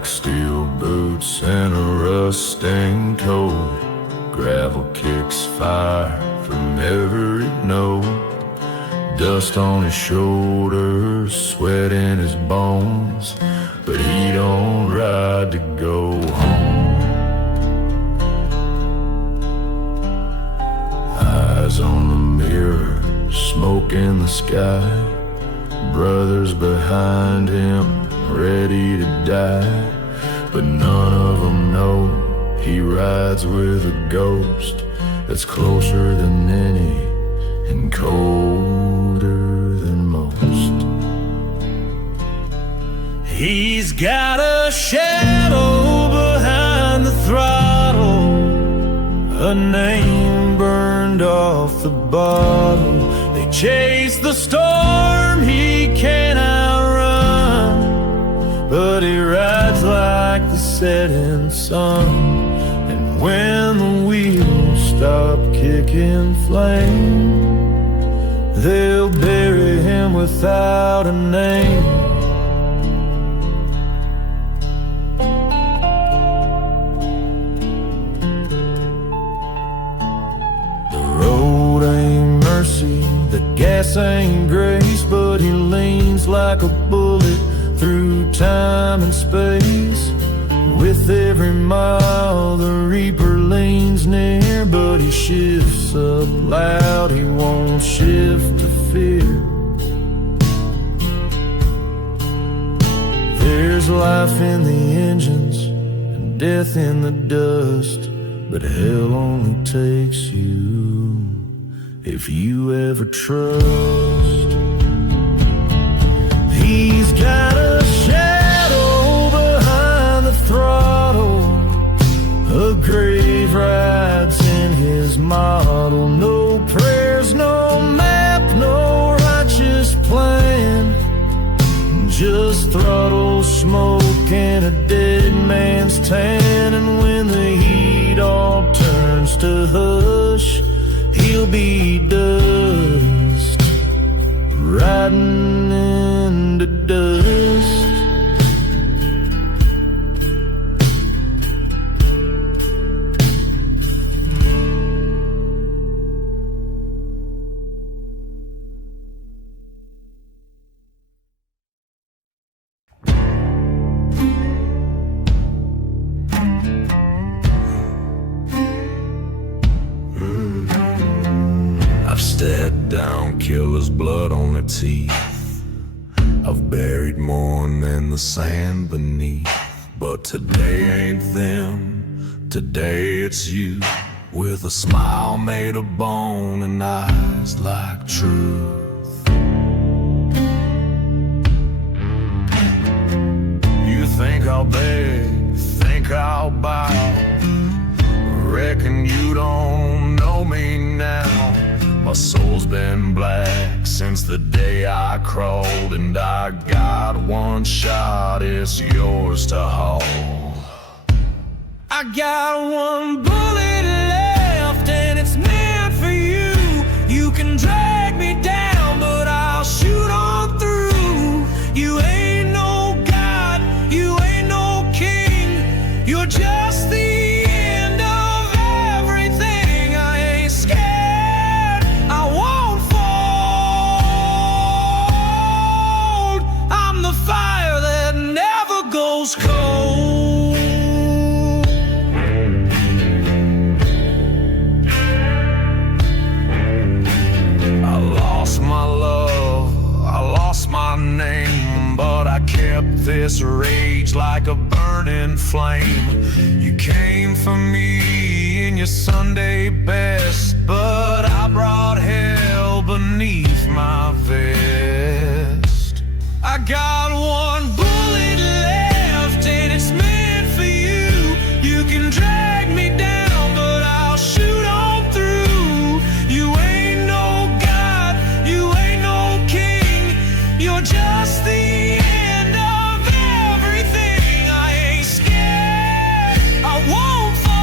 black steel boots and a rust-stained toe. Gravel kicks fire from every note. Dust on his shoulders, sweat in his bones, but he don't ride to go home. Eyes on the mirror, smoke in the sky. Brothers behind him, ready to die, but none of them know he rides with a ghost that's closer than any and colder than most. He's got a shadow behind the throttle, a name burned off the bottle. They chase the storm he can't outrun, but he rides like the setting sun. And when the wheels stop kicking flame, they'll bury him without a name. The road ain't mercy, the gas ain't grace, but he leans like a bullet through time and space. With every mile the reaper leans near, but he shifts up loud, he won't shift to fear. There's life in the engines and death in the dust, but hell only takes you if you ever trust. He's got a shadow behind the throttle, a grave rides in his model. No prayers, no map, no righteous plan, just throttle smoke and a dead man's tan. And when the heat all turns to hush, he'll be dust, riding into dust. I've stared down killers' blood on their teeth. I've buried more than the sand beneath. But today ain't them, today it's you, with a smile made of bone and eyes like truth. You think I'll beg, think I'll bow, reckon you don't know me now. My soul's been black since the day I crawled, and I got one shot, it's yours to haul. I got one bullet left and it's meant for you. You can drag me down, but I'll shoot on through. You ain't no God, you ain't no king, you're just the end of everything. I ain't scared, I won't fold. I'm the fire that never goes cold. My love, I lost my name, but I kept this rage like a burning flame. You came for me in your Sunday best, but I brought hell beneath my vest. I got one bullet left and it's meant for you. You can drag me down, but I'll shoot on through. You ain't no God, you ain't no king, you're just the end of everything. I ain't scared, I won't fall.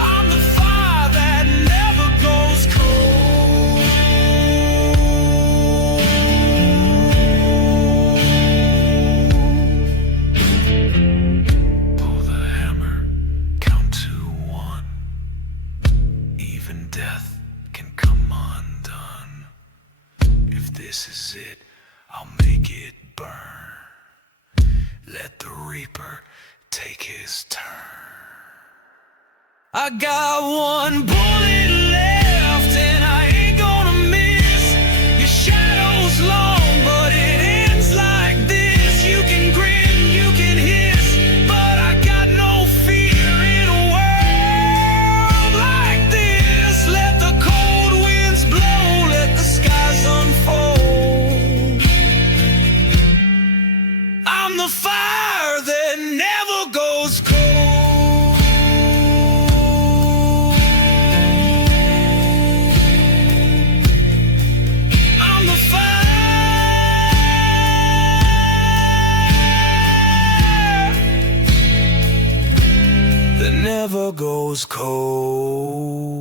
I'm the fire that never goes cold. let the reaper take his turn. I got one bullet left and I ain't gonna miss. Your shadow's long, but it ends like this. You can grin, you can hiss, but I got no fear in a world like this. Let the cold winds blow, let the skies unfold. I'm the fire that never goes cold. Never goes cold.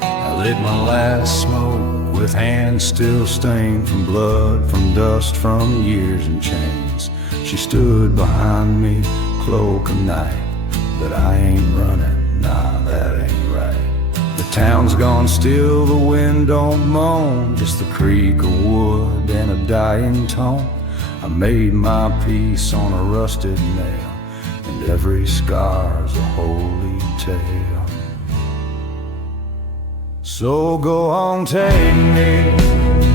I lit my last smoke with hands still stained from blood, from dust, from years and chains. She stood behind me, cloak of night, but I ain't running, nah, that ain't right. The town's gone still, the wind don't moan, just the creak of wood and a dying tone. I made my peace on a rusted nail, and every scar's a holy tale. So go on, take me,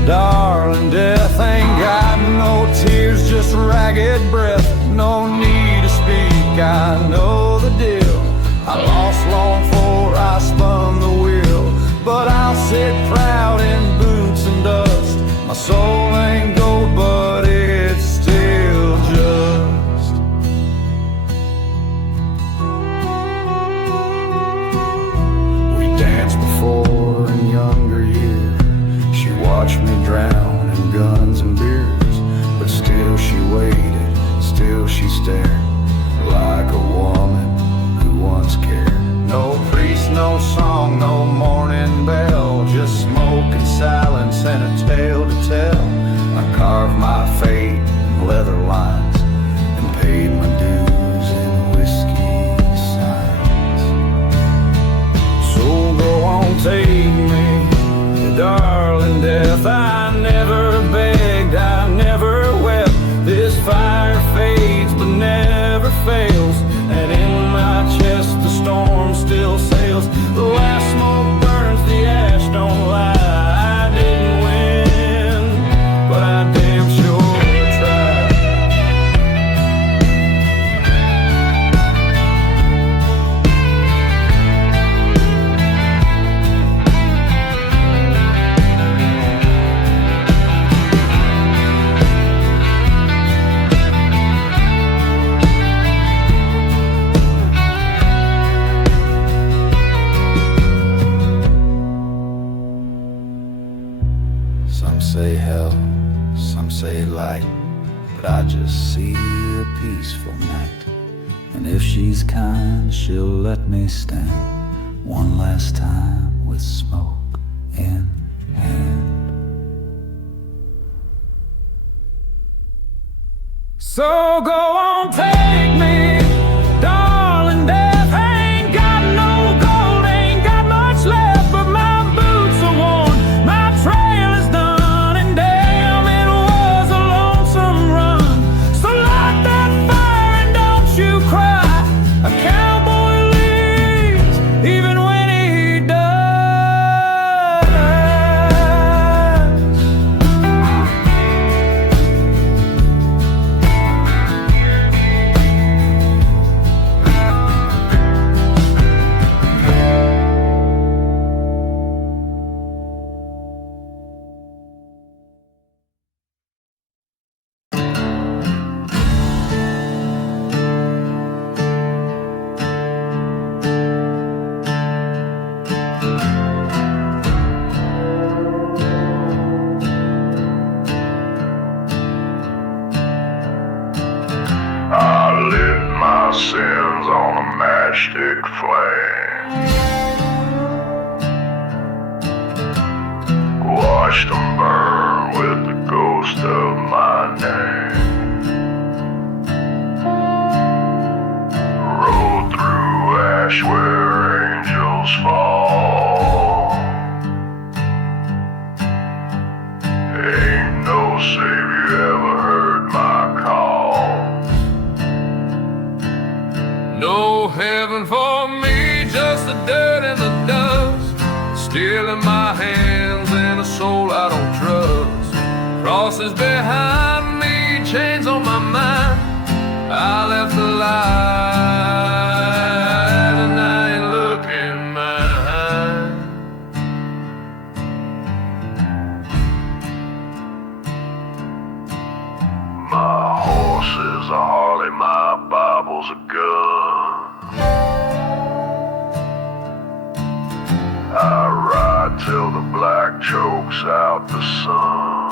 darling, death ain't got no tears, just ragged breath, no need to speak, I know the deal. I lost long before I spun the wheel, but I'll sit proud in boots and dust. My soul ain't gold, but it's still just. We danced before in younger years. She watched me drown in guns and beers, but still she waited, still she stared, like a woman once cared. No priest, no song, no morning bell, just smoke and silence and a tale to tell. I carved my fate in leather lines and paid my dues in whiskey signs. So go on, take me, darling, death. I never begged, I never wept. This fire fades but never fails, and in my chest the storm still sails. The last smoke burns, the ash don't lie. I didn't win, but I damn sure tried. Some say hell, some say light, but I just see a peaceful night. And if she's kind, she'll let me stand one last time with smoke in hand. So go on, take me, darling, death ain't got no gold, ain't got much left, but my boots are worn, my trail is done, and damn, it was a lonesome run. So light that fire and don't you cry, a cowboy leaves even when he dies. sins on a matchstick flame. Watched them burn with the ghost of my name. Rode through ash where angels fall. the dirt and the dust, still in my hands and a soul I don't trust. Crosses behind me, chains on my mind. I left the light and I ain't looking behind. My horse is a Harley, my Bible's a gun. I ride till the black chokes out the sun.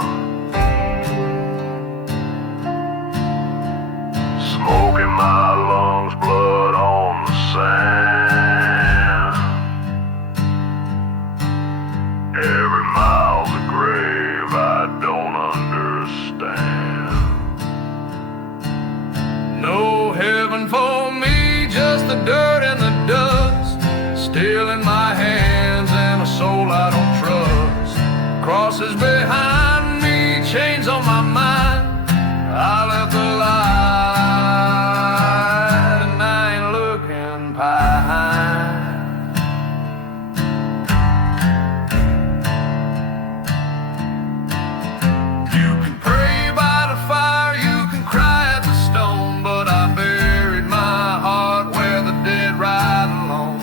Smoke in my lungs, blood on the sand. Every mile's a grave I don't understand. No heaven for me, just the dirt and the dust, still in my hands and a soul I don't trust. Crosses behind me, chains on my mind. I left the light and I ain't looking behind. You can pray by the fire, you can cry at the stone, but I buried my heart where the dead ride alone.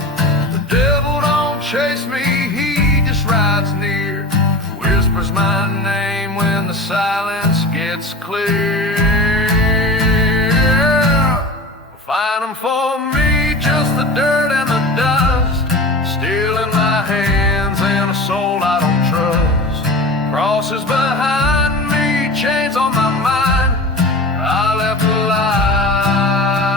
The devil don't chase me, he just rides near, whispers my name when the silence gets clear. Find 'em for me, just the dirt and the dust, still in my hands and a soul I don't trust. Crosses behind me, chains on my mind. I left the light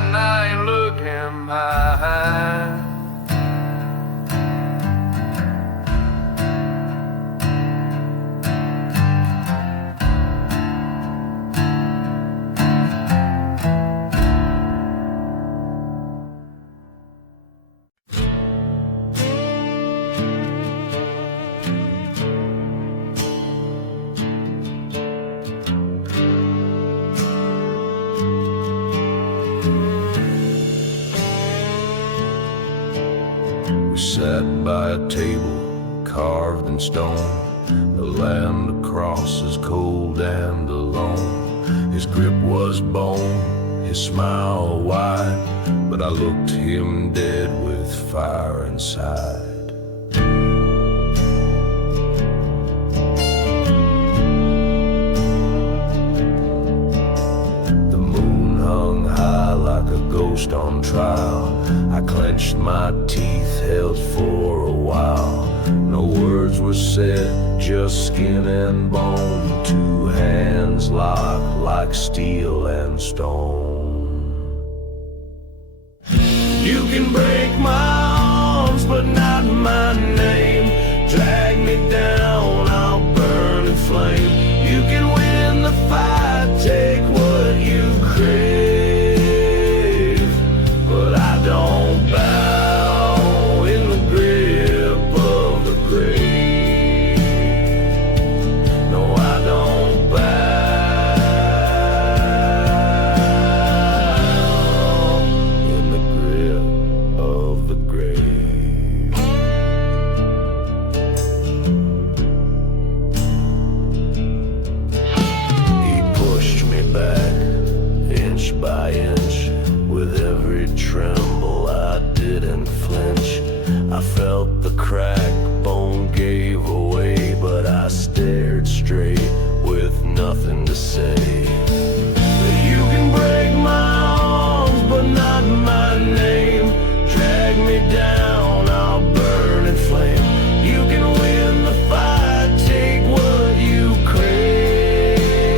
and I ain't looking behind. We sat by a table carved in stone. The land across is cold and alone. His grip was bone, his smile wide, but I looked him dead with fire inside. The moon hung high like a ghost on trial. I clenched my teeth, held for a while. No words were said, just skin and bone. Two hands locked like steel and stone. You can break my arms, but not my name. Drag me down, I'll burn in flame. You can win the fight, take what you crave, but I don't bow in the grip of the grave. No, I don't bow in the grip of the grave. He pushed me back, inch by inch. With every tremble I didn't flinch. I felt the crack, bone gave away, but I stared straight with nothing to say. You can break my arms, but not my name. Drag me down, I'll burn in flame. You can win the fight, take what you crave,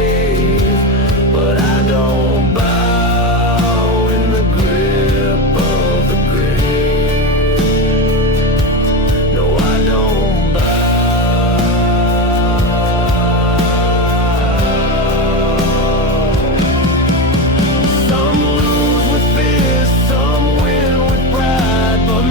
but I don't bow in the grip of the grave. No, I don't bow. Some lose with fear, some win with pride, but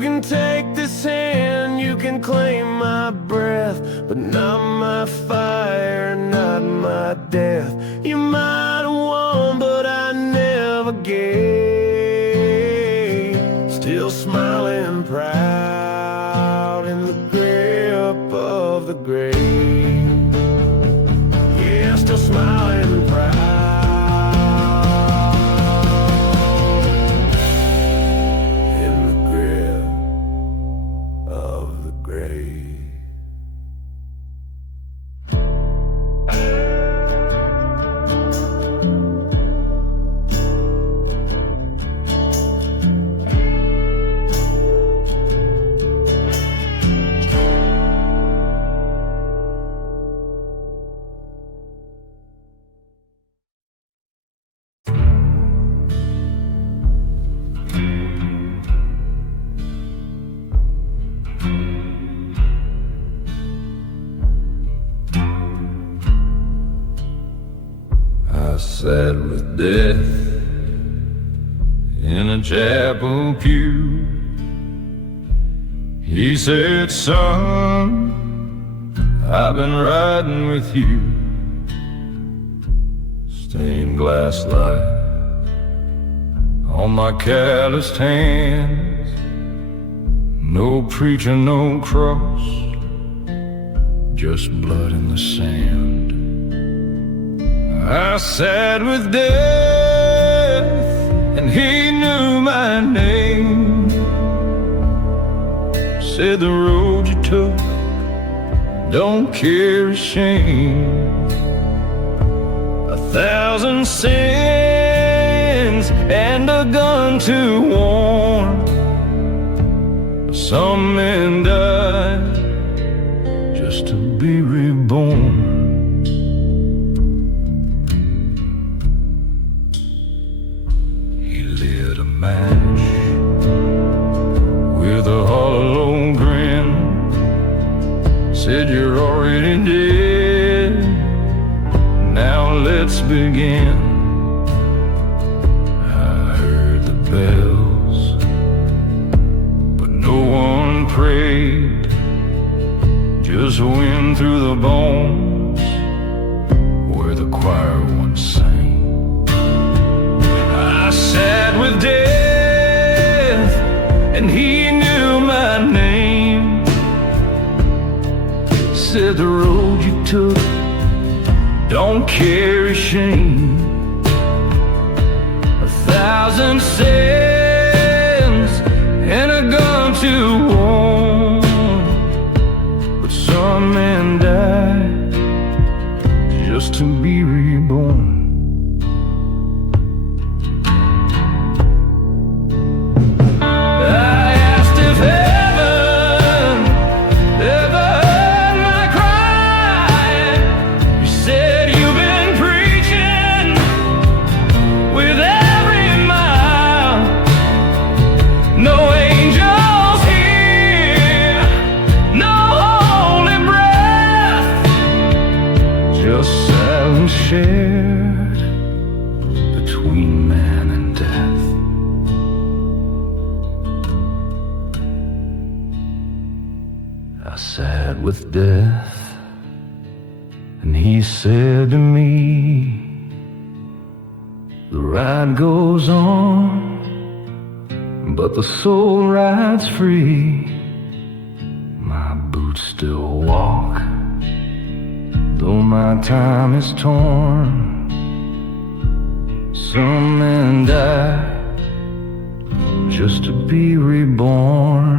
can take this hand, you can claim my breath, but not my fire, not my death. You might have won, but I never gave. Still smiling proud in the grip of the grave. Yeah, still smiling proud in the grip of the grave. I sat with death in a chapel pew. He said, son, I've been riding with you. Stained glass light on my calloused hands. No preacher, no cross, just blood in the sand. I sat with death, and he knew my name. Said the road you took don't carry shame. 1,000 sins and a gun to warn. Some men die just to be reborn. Match with a hollow grin. Said you're already dead, now let's begin. I heard the bells, but no one prayed. Just wind through the bones where the choir once sang. I sat with death, and he knew my name. Said the road you took don't carry shame. 1,000 sins and a gun to warn. But some men die just to be reborn. Shared between man and death. I sat with death, and he said to me, the ride goes on, but the soul rides free. My boots still walk, though my time is torn. Some men die just to be reborn.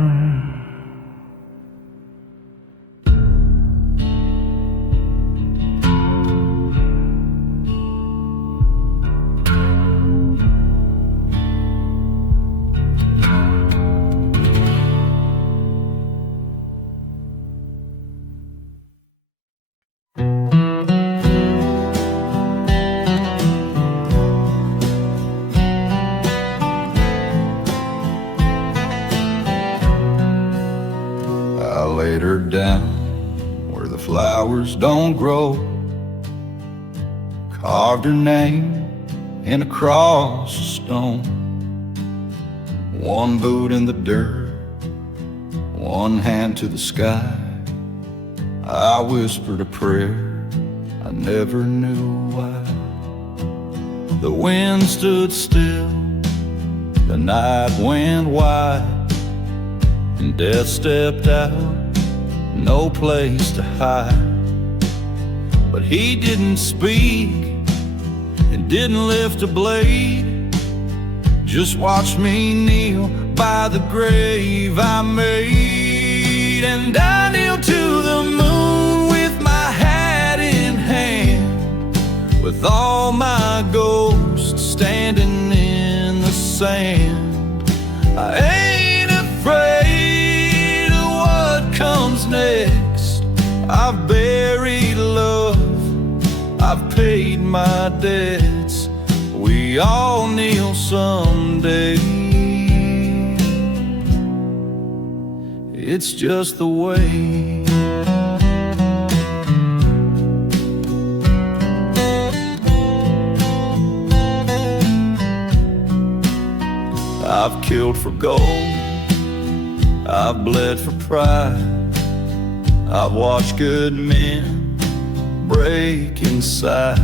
Laid her down where the flowers don't grow, carved her name in a cross of stone. One boot in the dirt, one hand to the sky. I whispered a prayer, I never knew why. The wind stood still, the night went wide, and death stepped out, no place to hide. But he didn't speak and didn't lift a blade, just watched me kneel by the grave I made. And I kneeled to the moon with my hat in hand, with all my ghosts standing in the sand. I ain't afraid of what comes next. I've buried love, I've paid my debts. We all kneel someday. It's just the way. I've killed for gold, I've bled for pride, I've watched good men break inside.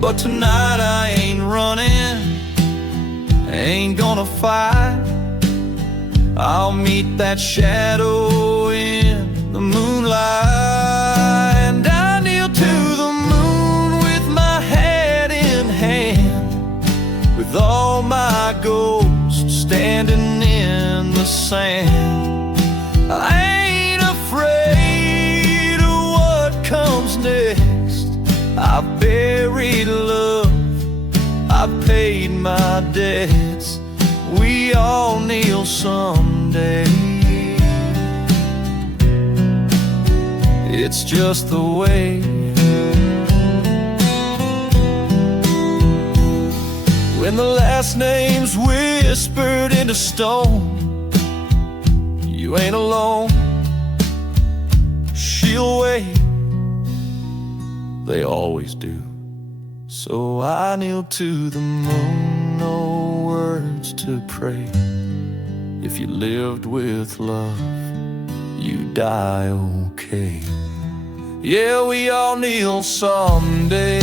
But tonight I ain't running, ain't gonna fight. I'll meet that shadow in the moonlight. And I kneel to the moon with my head in hand, with all my ghosts standing in the sand. I ain't afraid of what comes next. I've buried love, I've paid my debts. We all kneel someday. It's just the way. When the last name's whispered into stone, you ain't alone. She'll wait, they always do. So I kneel to the moon, no words to pray. If you lived with love, you die okay. Yeah, we all kneel someday.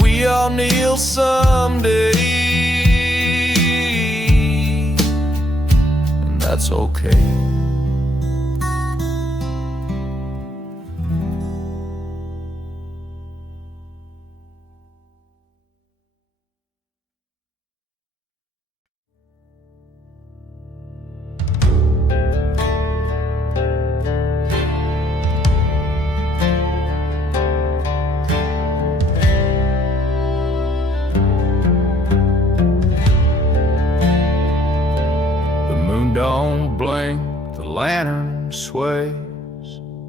We all kneel someday. And that's okay. Don't blink, the lantern sways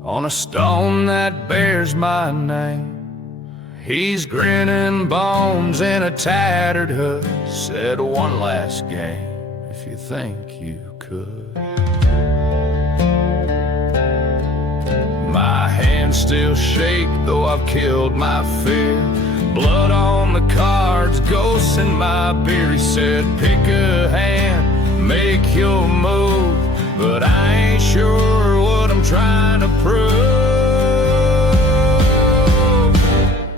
on a stone that bears my name. He's grinning bones in a tattered hood, said one last game if you think you could. My hands still shake though I've killed my fear. Blood on the cards, ghosts in my beer. He said pick a hand, make your move, but I ain't sure what I'm trying to prove.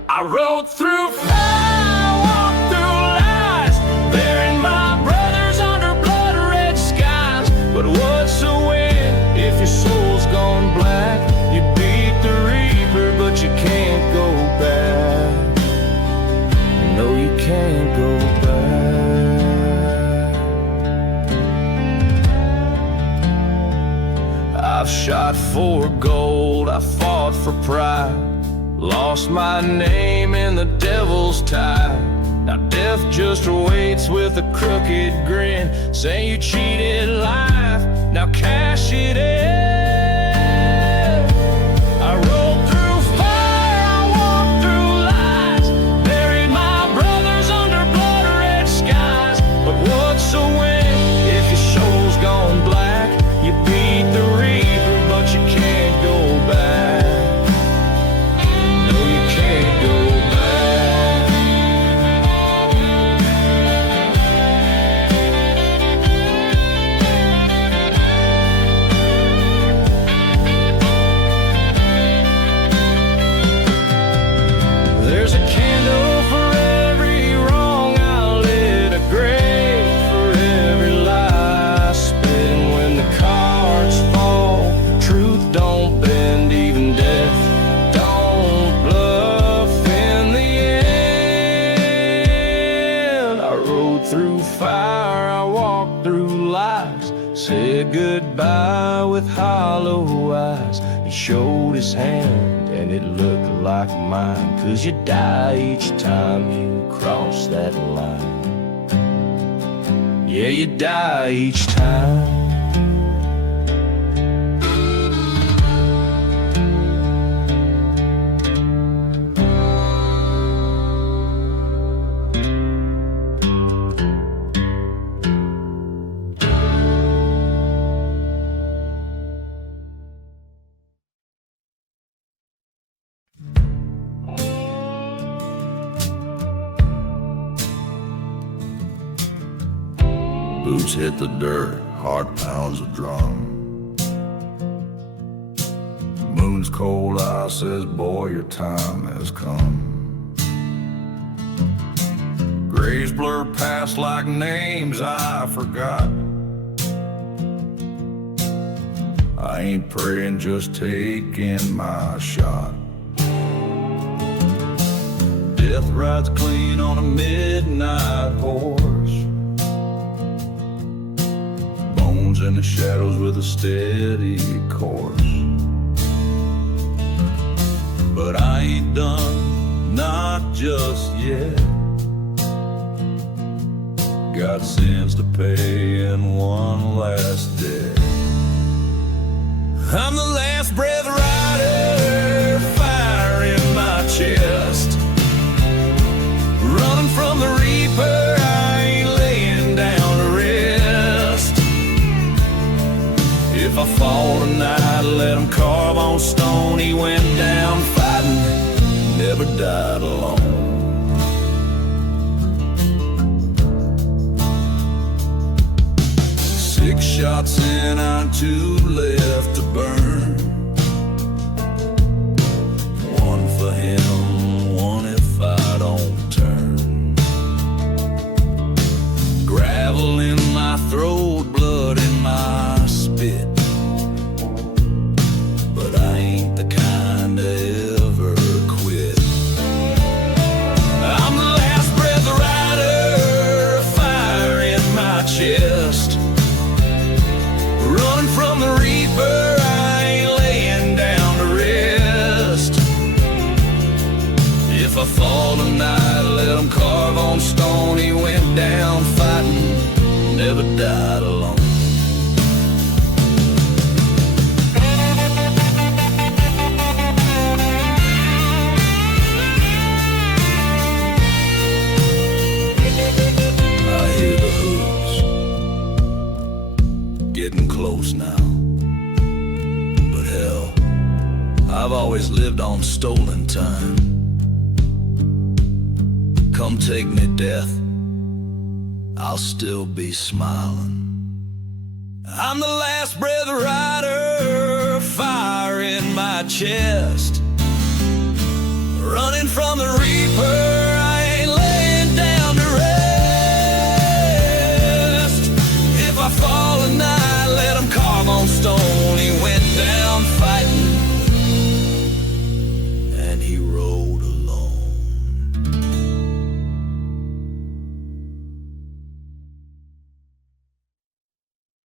I rode through fire, walked through lies, burying my brothers under blood-red skies. But what's a win if your soul's gone black? You beat the reaper, but you can't go back. No, you can't go back. I've shot for gold, I fought for pride, lost my name in the devil's tide. Now death just waits with a crooked grin, saying you cheated life, now cash it in. I rode through fire, I walked through lies, buried my brothers under blood-red skies. But what's a win if your soul's gone black? You beat the reaper, but you can't go back. No, you can't go back. said goodbye with hollow eyes. He showed his hand and it looked like mine. 'Cause you die each time you cross that line. Yeah, you die each time. Boots hit the dirt, heart pounds a drum. Moon's cold eye says, boy, your time has come. Grays blur past like names I forgot. I ain't praying, just taking my shot. Death rides clean on a midnight horse. In the shadows with a steady course. But I ain't done, not just yet. Got sins to pay and one last debt. I'm the last breath rider, fire in my chest. Running from the reaper, I ain't laying down to rest. If I fall tonight, let him carve on stone. He went down fighting, never died alone. 6 shots in, I'm 2 left to burn. 1 for him, 1 if I don't turn. Gravel in my throat, blood in my spit. But I ain't the kind to ever quit. I'm the last breath rider, fire in my chest. Running from the reaper, I ain't laying down to rest. If I fall tonight, let him carve on stone. He went down fighting, never died alone. Getting close now, but hell, I've always lived on stolen time. Come take me, death, I'll still be smiling. I'm the last breath rider, fire in my chest. Running from the reaper,